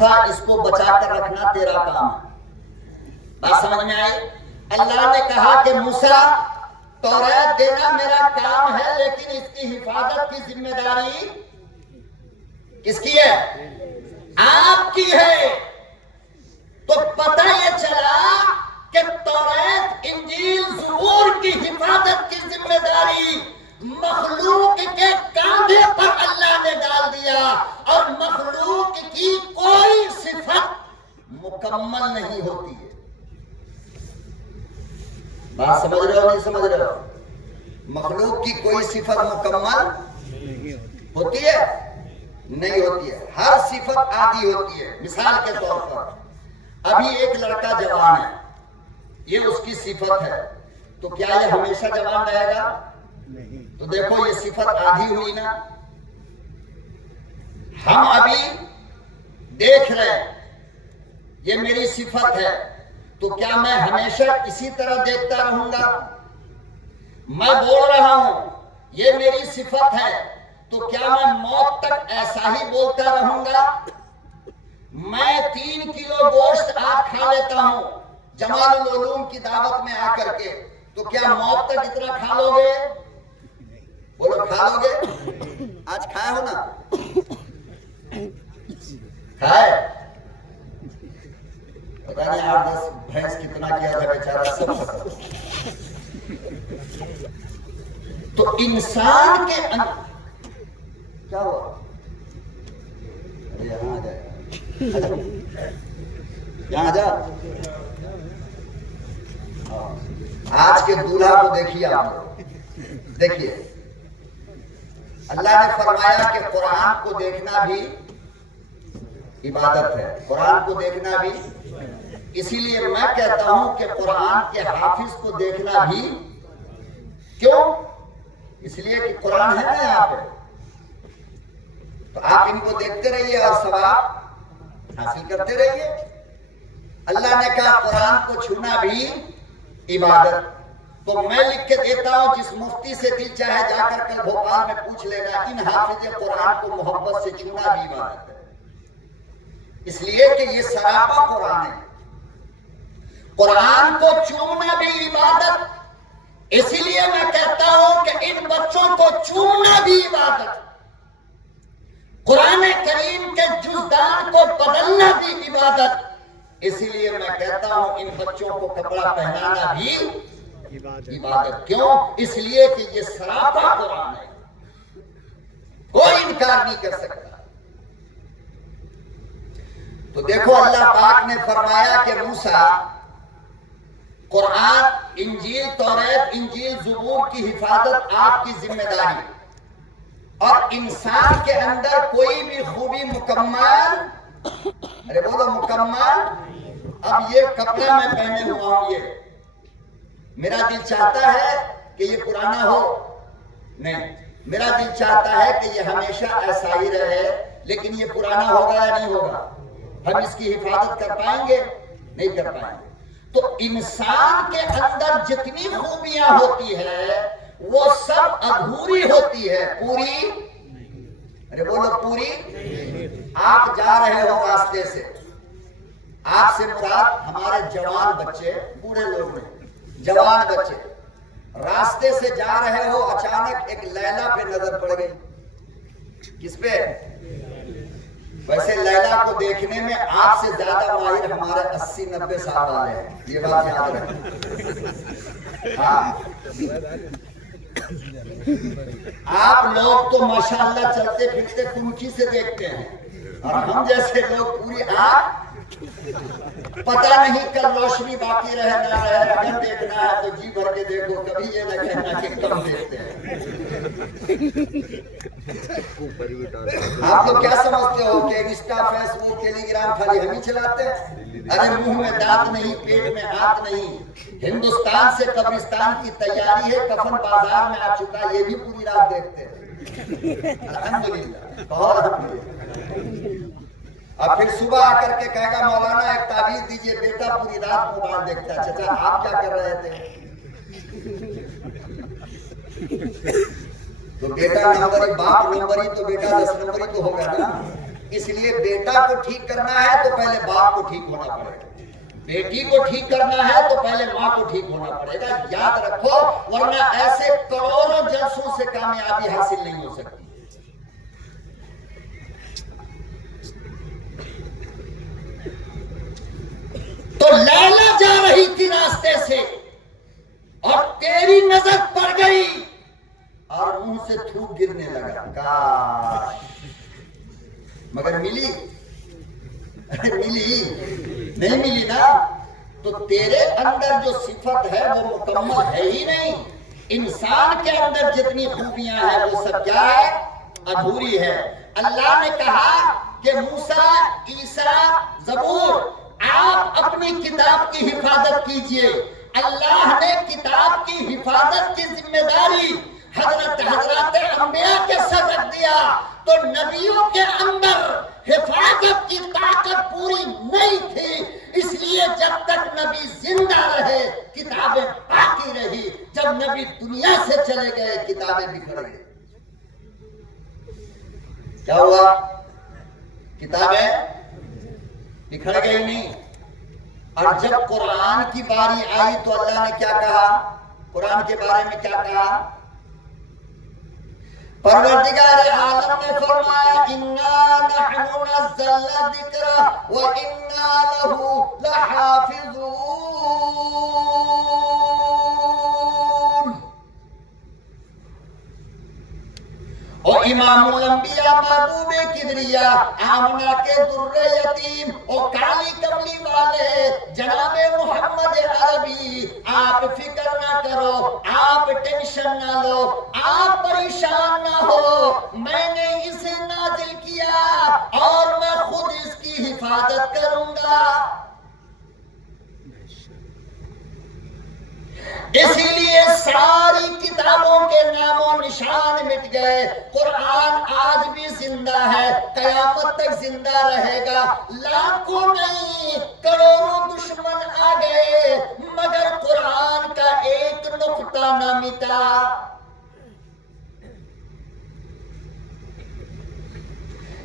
था, इसको बचा कर रखना तेरा काम है। बात समझ में आई? अल्लाह ने कहा कि मूसा तौरात देना मेरा काम है, लेकिन इसकी हिफाजत की जिम्मेदारी किसकी है? आपकी है। तो पता ये चला कि तौरात, इंजील, ज़बूर की हिफाजत की जिम्मेदारी मखलूक के कांधे पर अल्लाह ने डाल दिया, और मखलूक की कोई सिफत मुकम्मल नहीं होती है। बात समझ रहे हो नहीं समझ रहे हो? मखलूक की कोई सिफत मुकम्मल होती है? नहीं होती है। हर सिफत आधी होती है। मिसाल के तौर पर अभी एक लड़का जवान है, ये उसकी सिफत है, तो क्या ये हमेशा जवान रहेगा? नहीं। तो देखो ये सिफत आधी हुई ना। हम अभी देख रहे हैं ये मेरी सिफत है, तो क्या मैं हमेशा इसी तरह देखता रहूंगा? मैं बोल रहा हूं ये मेरी सिफत है, तो क्या मैं मौत तक ऐसा ही बोलता रहूंगा? मैं 3 किलो गोश्त आज खा लेता हूं जमालुल उलूम की दावत में आकर के, तो क्या मौत तक इतना खा लोगे? बोलो खा लोगे? आज खाए हो ना? खाए? पता नहीं 8-10 भैंस कितना किया था बेचारा, सब। तो इंसान के क्या हुआ? अरे यहाँ आ जाए, यहाँ जा। आज के दूल्हा को देखिए आप, देखिए अल्लाह ने फरमाया कि कुरान को देखना भी इबादत है। कुरान को देखना भी, इसीलिए मैं कहता हूं कि कुरान के हाफिज को देखना भी, क्यों? इसलिए कि कुरान है ना यहाँ पे, तो आप इनको देखते रहिए और सवाब हासिल करते रहिए। अल्लाह ने कहा कुरान को छूना भी इबादत। तो मैं लिख के देता हूं, जिस मुफ्ती से दिल चाहे जाकर कल भोपाल में पूछ लेना, इन हाफिज कुरान को मोहब्बत से छूना भी इबादत है, इसलिए कि ये सरापा कुरान है। कुरान को चूमना भी इबादत, इसीलिए मैं कहता हूं कि इन बच्चों को चूमना भी इबादत। कुरान करीम के जुज़दान को बदलना भी इबादत, इसीलिए मैं कहता हूं इन बच्चों को कपड़ा पहनाना भी इबादत। क्यों? इसलिए कि ये सरापा कुरान है, कोई इनकार नहीं कर सकता। तो देखो अल्लाह पाक ने फरमाया कि मूसा कुरान, इंजील, तौरात, इंजील, ज़बूर की हिफाजत आपकी जिम्मेदारी, और इंसान के अंदर कोई भी खूबी मुकम्मल, अरे बोलो मुकम्मल। अब ये कपड़ा मैं पहने हुआ हूं, ये मेरा दिल चाहता है कि ये पुराना हो? नहीं, मेरा दिल चाहता है कि ये हमेशा ऐसा ही रहे, लेकिन ये पुराना होगा या नहीं होगा? हम इसकी हिफाजत कर पाएंगे? नहीं कर पाएंगे। तो इंसान के अंदर जितनी खूबियां होती है वो सब अधूरी होती है, पूरी, अरे बोलो पूरी। आप जा रहे हो रास्ते से, आपसे मुराद हमारे जवान बच्चे, बूढ़े लोग नहीं, जवान बच्चे रास्ते से जा रहे हो, अचानक एक लैला पे नजर पड़ गई। किस पे? वैसे लैला को देखने में आपसे ज्यादा माहिर हमारे 80-90 साल वाले हैं, ये बात याद रखें। हाँ, आप लोग तो माशाअल्लाह चलते फिरते कुंची से देखते हैं, और हम जैसे लोग पूरी आँख, पता नहीं कल रोशनी बाकी रहे ना रहे, अगर देखना है तो जी भर के देखो, कभी ये न कहना कि कम देखते हैं। आप लोग क्या समझते हो कि इंस्टा, फेसबुक, टेलीग्राम खाली हम ही चलाते हैं? अरे मुंह में दांत नहीं, पेट में हाथ नहीं। हिंदुस्तान से कब्रिस्तान की तैयारी है, कफन बाजार में आ चुका, ये भी पूरी रात देखते हैं। अल्हम्दुलिल्लाह, बहुत अल्हम्दुलिल्लाह। अब फिर सुबह आकर के कहेगा मौलाना एक ताबीज दीजिए, बेटा पूरी रात मोबाइल देखता है। चाचा आप क्या कर रहे थे? तो बेटा नंबरी, बाप नंबरी तो बेटा 10 नंबरी तो होगा ना। इसलिए बेटा को ठीक करना है तो पहले बाप को ठीक होना पड़ेगा, बेटी को ठीक करना है तो पहले माँ को ठीक होना पड़ेगा। याद रखो, वरना ऐसे करोड़ों जलसों से कामयाबी हासिल नहीं हो सकती। तो लैला जा रही थी रास्ते से और तेरी नजर पड़ गई और मुंह से थूक गिरने लगा। काश मगर मिली? अरे मिली नहीं, मिली ना। तो तेरे अंदर जो सिफत है वो मुकम्मल है ही नहीं। इंसान के अंदर जितनी खूबियां हैं वो सब क्या है? अधूरी है। अल्लाह ने कहा कि मूसा, ईसा, जबूर, आप अपनी किताब की हिफाजत कीजिए। अल्लाह ने किताब की हिफाजत की जिम्मेदारी हजरत अंबिया के सर रख दिया। तो नबियों के अंदर हिफाजत की ताकत पूरी नहीं थी, इसलिए जब तक नबी जिंदा रहे किताबें बाकी रही। जब नबी दुनिया से चले गए किताबें बिखर गई। क्या हुआ? किताबें बिखर गई नहीं। और जब कुरान की बारी आई तो अल्लाह ने क्या कहा? कुरान के बारे में क्या कहा? परवरदिगार आलम ने फरमाया, इन्ना नहनु नज़्ज़लना ज़िक्रा व इन्ना लहू लहाफ़िज़ून। और इमामुल अंबिया, महबूब किबरिया, आमना के दुर्रे यतीम और काली कमली वाले जनाबे मोहम्मद अरबी, आप फिक्र ना करो, आप टेंशन ना लो, आप परेशान ना हो। मैंने इसे नाजिल किया और मैं खुद इसकी हिफाजत करूंगा। इसीलिए सारी किताबों के नामों निशान मिट गए। कुरान आज भी जिंदा है, कयामत तक जिंदा रहेगा। लाखों नहीं करोड़ों दुश्मन आ गए मगर कुरान का एक नुक्ता न मिटा।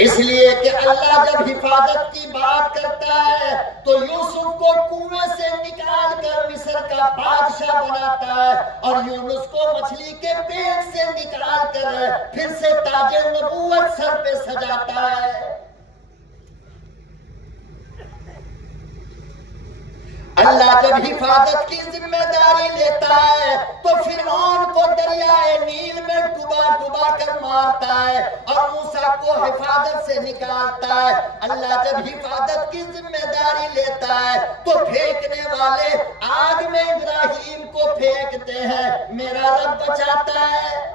इसलिए कि अल्लाह जब हिफाजत की बात करता है तो यूसुफ को कुएं से निकाल कर मिस्र का बादशाह बनाता है और यूनुस को मछली के पेट से निकाल कर फिर से ताजे नबूवत सर पे सजाता है। अल्लाह जब हिफाजत की जिम्मेदारी लेता है तो फिरौन को दरियाए नील में डुबा डुबा कर मारता है और मूसा को हिफाजत से निकालता है। अल्लाह जब हिफाजत की जिम्मेदारी लेता है तो फेंकने वाले आग में इब्राहिम को फेंकते हैं, मेरा रब बचाता है।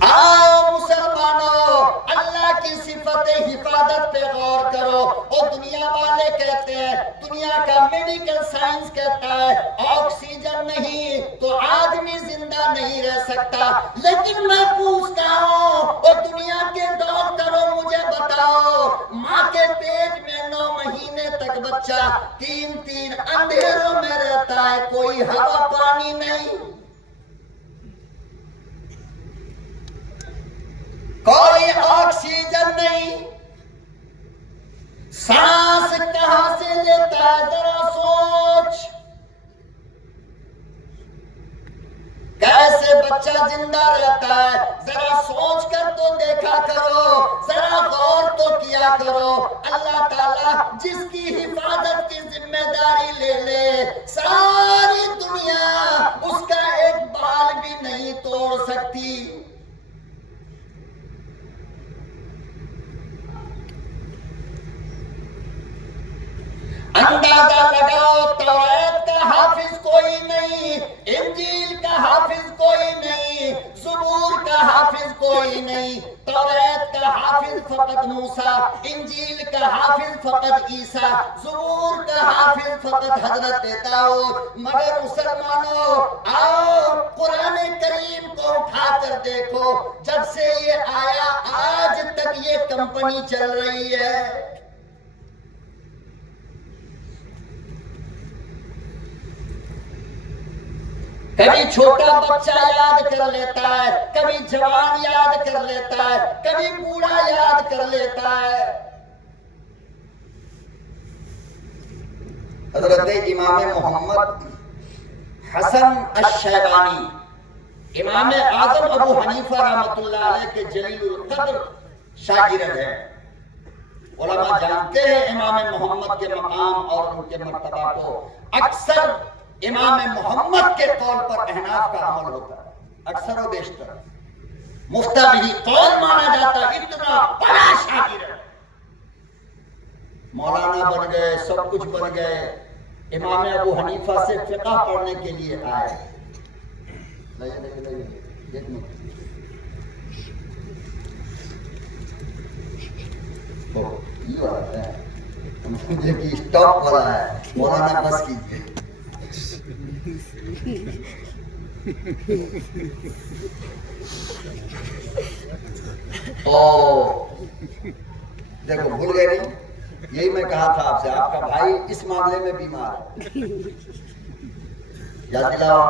आओ मुसलमानों, अल्लाह की सिफत हिफाजत पे गौर करो। और दुनिया वाले कहते हैं, दुनिया का मेडिकल साइंस कहता है ऑक्सीजन नहीं तो आदमी जिंदा नहीं रह सकता। लेकिन मैं पूछता हूँ, और दुनिया के डॉक्टरों मुझे बताओ, माँ के पेट में 9 महीने तक बच्चा 3-3 अंधेरों में रहता है, कोई हवा पानी नहीं, कोई ऑक्सीजन नहीं, सांस कहां से लेता है? जरा सोच, कैसे बच्चा जिंदा रहता है? जरा सोच कर तो देखा करो, जरा गौर तो किया करो। अल्लाह ताला जिसकी हिफाजत की जिम्मेदारी ले ले, सारी दुनिया उसका एक बाल भी नहीं तोड़ सकती। अंदाजा लगाओ, तौरात का हाफिज कोई नहीं, इंजील का हाफिज कोई नहीं, ज़बूर का हाफिज कोई नहीं। तौरात का हाफिज फकत मूसा, इंजील का हाफिज फकत ईसा, ज़बूर का हाफिज फकत हजरत दाऊद। मगर मुसलमानों, आओ कुरान करीम को उठा कर देखो, जब से ये आया आज तक ये कंपनी चल रही है। कभी छोटा बच्चा याद कर लेता है, कभी जवान याद कर लेता है, कभी बूढ़ा याद कर लेता है। हजरत इमाम मोहम्मद हसन अश-शैबानी, इमाम आजम अबू हनीफा रहमतुल्लाह अलैह के जलीलुल कद्र शागिर्द है। उलमा जानते हैं इमाम मोहम्मद के मकाम और उनके मर्तबा को। अक्सर इमाम मोहम्मद के कौल पर अहनाफ का अमल होता है, अक्सर और बेशतर मुफ्ता भी कौल माना जाता। इतना बड़ा शागिर्द, मौलाना बन गए, सब कुछ बन गए। इमाम अबू हनीफा से फिक़ह पढ़ने के लिए आए। मुझे कि स्टॉप वाला है, मौलाना बस कीजिए। देखो भूल गए नहीं, यही मैं कहा था आपसे, आपका भाई इस मामले में बीमार है। याद दिलाओ,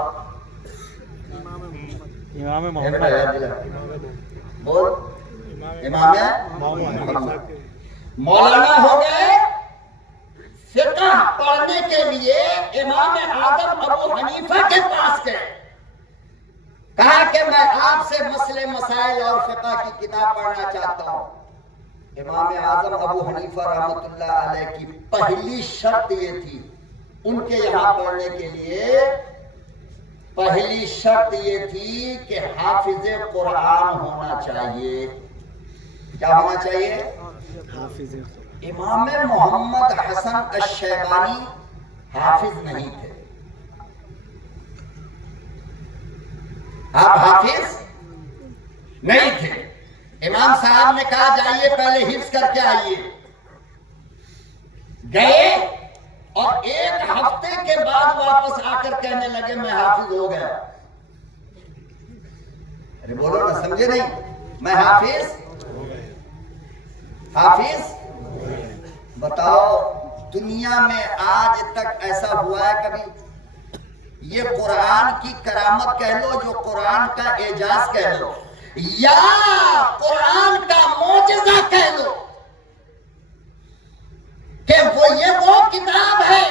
इमाम याद दिलाओ, बोल इमाम मोहम्मद। मौलाना हो गए, फिक़ह पढ़ने के लिए इमाम आज़म अबू हनीफा के पास गए। कहा कि मैं आपसे मसले मसाइल और फिक़ह की किताब पढ़ना चाहता हूँ। इमाम आज़म अबू हनीफा रहमतुल्लाह अलैह की पहली शर्त ये थी, उनके यहाँ पढ़ने के लिए पहली शर्त ये थी कि हाफिज़े कुरान होना चाहिए। क्या होना चाहिए? हाफिज़। इमाम मोहम्मद हसन अश-शैबानी हाफिज नहीं थे। आप हाफिज नहीं थे। इमाम साहब ने कहा जाइए पहले हिफ्ज करके आइए। गए और एक हफ्ते के बाद वापस आकर कहने लगे मैं हाफिज हो गया। अरे बोलो ना, समझे नहीं? मैं हाफिज बताओ, दुनिया में आज तक ऐसा हुआ है कभी? ये कुरान की करामत कह लो, जो कुरान का एजाज कह लो, या कुरान का मोजज़ा कह लो, कि वो किताब है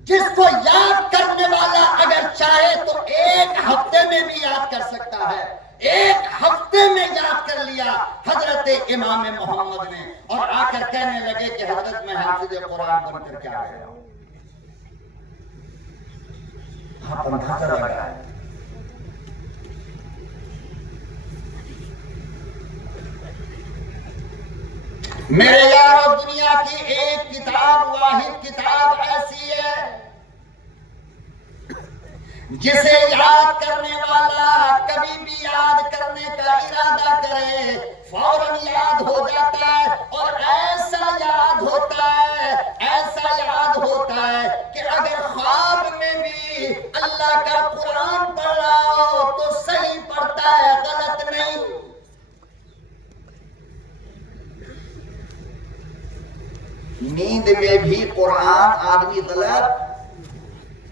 जिसको याद करने वाला अगर चाहे तो एक हफ्ते में भी याद कर सकता है। एक हफ्ते में याद कर लिया हजरत इमाम मोहम्मद ने, और आकर कहने लगे कि हजरत मैं हाफिज कुरान बनकर के आ गया। हाँ, अंदाजा लगा है। मेरे यारों, दुनिया की एक किताब, वाहिद किताब ऐसी है जिसे याद करने वाला कभी भी याद करने का इरादा करे फौरन याद हो जाता है। और ऐसा याद होता है कि अगर ख्वाब में भी अल्लाह का कुरान पढ़ रहा हो तो सही पढ़ता है, गलत नहीं। नींद में भी कुरान आदमी गलत,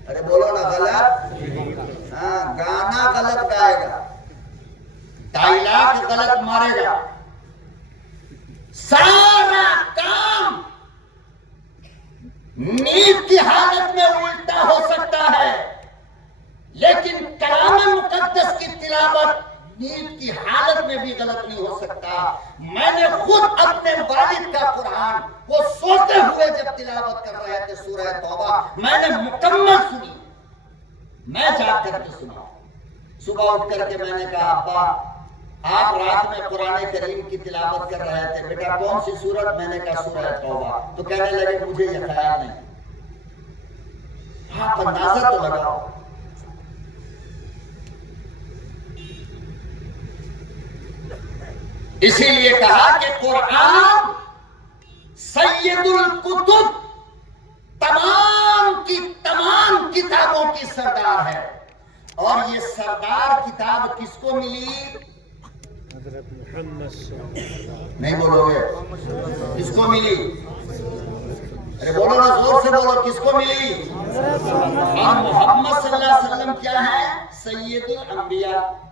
अरे बोलो ना गलत, हाँ, गाना गलत गाएगा, डायलॉग गलत मारेगा, सारा काम नींद की हालत में उल्टा हो सकता है। लेकिन कलाम मुकद्दस की तिलावत नींद की हालत में भी गलत नहीं हो सकता। मैंने खुद अपने वालिद का कुरान वो सोते हुए जब तिलावत कर रहे थे सूरह तौबा, मैंने मुकम्मल सुनी, मैं जाग करके सुना। सुबह उठ करके मैंने कहा अब्बा आप रात में कुरान करीम की तिलावत कर रहे थे, बेटा कौन सी सूरत? मैंने कहा सूरह तौबा। तो कहने लगे मुझे ये ख्याल नहीं। हाँ, अंदाजा तो लगाओ। इसीलिए कहा कि कुरान सैयदुल कुतुब, तमाम की तमाम किताबों की सरदार है। और ये सरदार किताब किसको मिली? नहीं बोलोगे? किसको मिली? अरे बोलो ना, जोर से बोलो, किसको मिली? और मोहम्मद सल्लल्लाहु अलैहि वसल्लम क्या है? सैयदुल अंबिया।